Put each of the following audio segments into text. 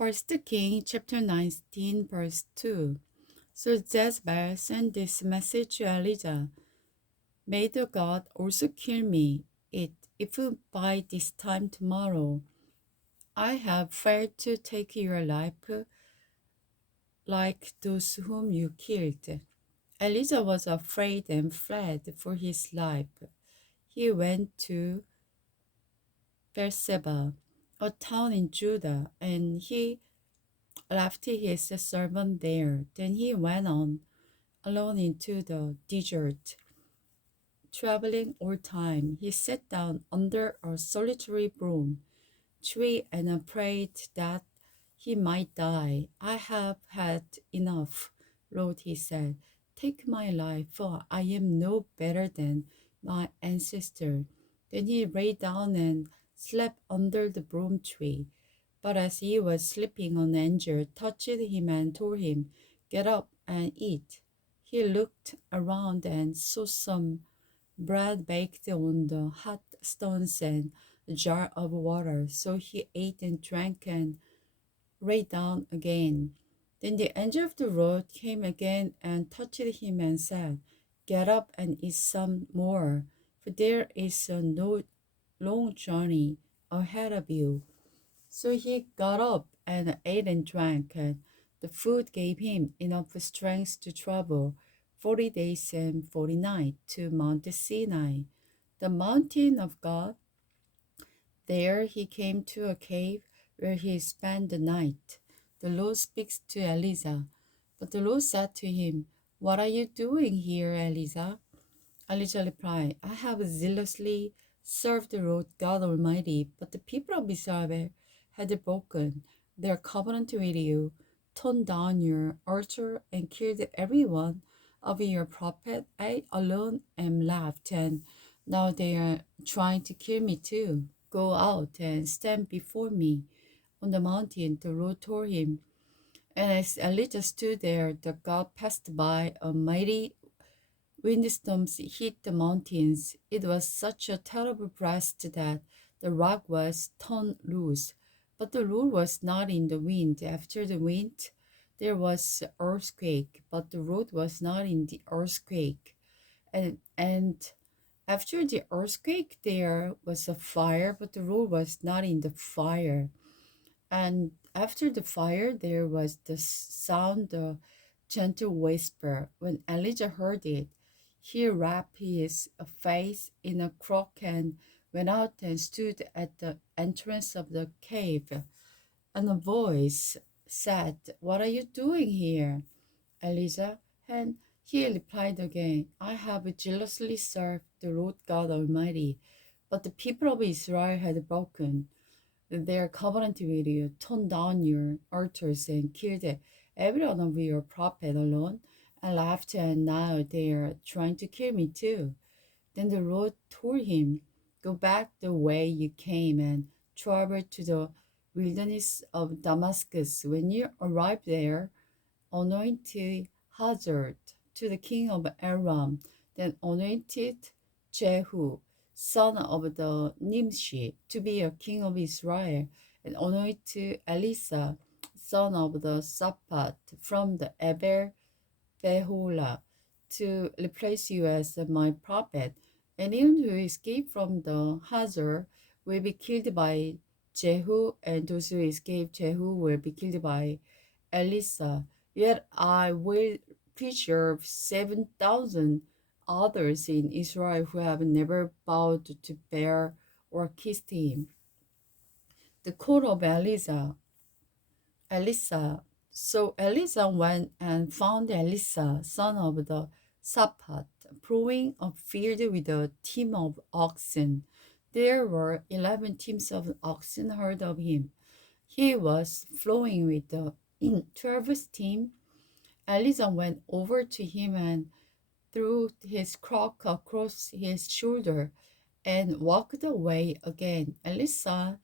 First King chapter 19 verse 2. So Jezebel sent this message to Elijah. May the God also kill me, if by this time tomorrow I have failed to take your life like those whom you killed. Elijah was afraid and fled for his life. He went to Beersheba, a town in Judah, and he left his servant there. Then he went on alone into the desert. Traveling all time, he sat down under a solitary broom tree and prayed that he might die. I have had enough, Lord, he said. Take my life, for I am no better than my ancestor. Then he lay down and slept under the broom tree. But as he was sleeping, an angel touched him and told him, Get up and eat. He looked around and saw some bread baked on the hot stones and a jar of water. So he ate and drank and lay down again. Then the angel of the Lord came again and touched him and said, Get up and eat some more, for there is a no long journey ahead of you. So he got up and ate and drank, and the food gave him enough strength to travel 40 days and 40 nights to Mount Sinai, the mountain of God. There he came to a cave where he spent the night. The Lord speaks to Elijah, but the Lord said to him, What are you doing here, Elijah? Elijah replied, I have zealously served the Lord God Almighty, but the people of Israel had broken their covenant with you, torn down your altar, and killed every one of your prophets. I alone am left, and now they are trying to kill me too. Go out and stand before me on the mountain, the Lord told him. And as Elijah stood there, the God passed by. A mighty windstorms hit the mountains. It was such a terrible blast that the rock was torn loose. But the Lord was not in the wind. After the wind, there was an earthquake, but the Lord was not in the earthquake. And after the earthquake, there was a fire, but the Lord was not in the fire. And after the fire, there was the sound of gentle whisper. When Elijah heard it, he wrapped his face in a cloak and went out and stood at the entrance of the cave. And a voice said, What are you doing here, Elijah? And he replied again, I have jealously served the Lord God Almighty, but the people of Israel had broken their covenant with you, torn down your altars, and killed every one of your prophet alone, and left, and now they are trying to kill me too. Then the Lord told him, Go back the way you came and travel to the wilderness of Damascus. When you arrive there, anointed Hazard to the king of Aram, then anointed Jehu, son of the Nimshi, to be a king of Israel, and anointed Elisa, son of the Saphat, from the Eber Behola, to replace you as my prophet. Anyone who escaped from the Hazor will be killed by Jehu, and those who escape Jehu will be killed by Elisa. Yet I will preserve 7,000 others in Israel who have never bowed to Baal or kissed him. The court of Elisa. So Elisa went and found Elisa, son of the Saphat, plowing a field with a team of oxen. There were 11 teams of oxen heard of him. He was flowing with the 12th team. Elisa went over to him and threw his cloak across his shoulder and walked away again. Elisa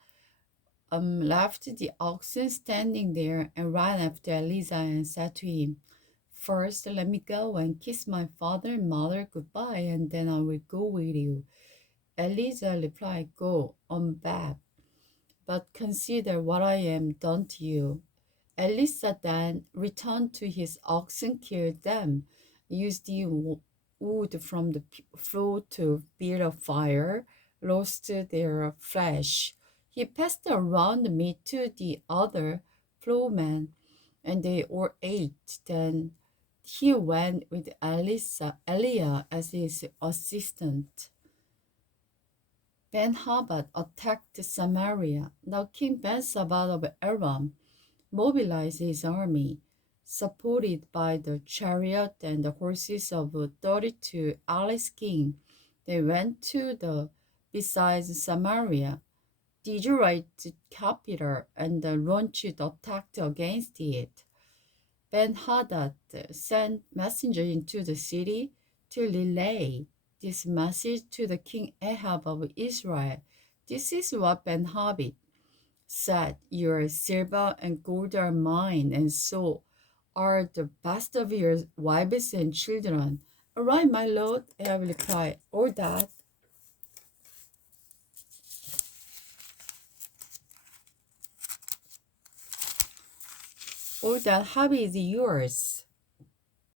left the oxen standing there and ran after Elisa and said to him, First, let me go and kiss my father and mother goodbye, and then I will go with you. Elisa replied, Go on back, but consider what I am done to you. Elisha then returned to his oxen, killed them, used the wood from the floor to build a fire, roasted their flesh. He passed around the meat to the other flowmen, and they all ate. Then he went with Eliah as his assistant. Ben-Hadad attacked Samaria. Now King Ben-Hadad of Aram mobilized his army, supported by the chariot and the horses of 32 Alice king. They went to the besides Samaria, destroyed capital, and launched attack against it. Ben-Hadad sent messengers into the city to relay this message to the king Ahab of Israel. This is what Ben-Hadad said, "Your silver and gold are mine, and so are the best of your wives and children." "All right, my lord," Ahab replied, all that have is yours."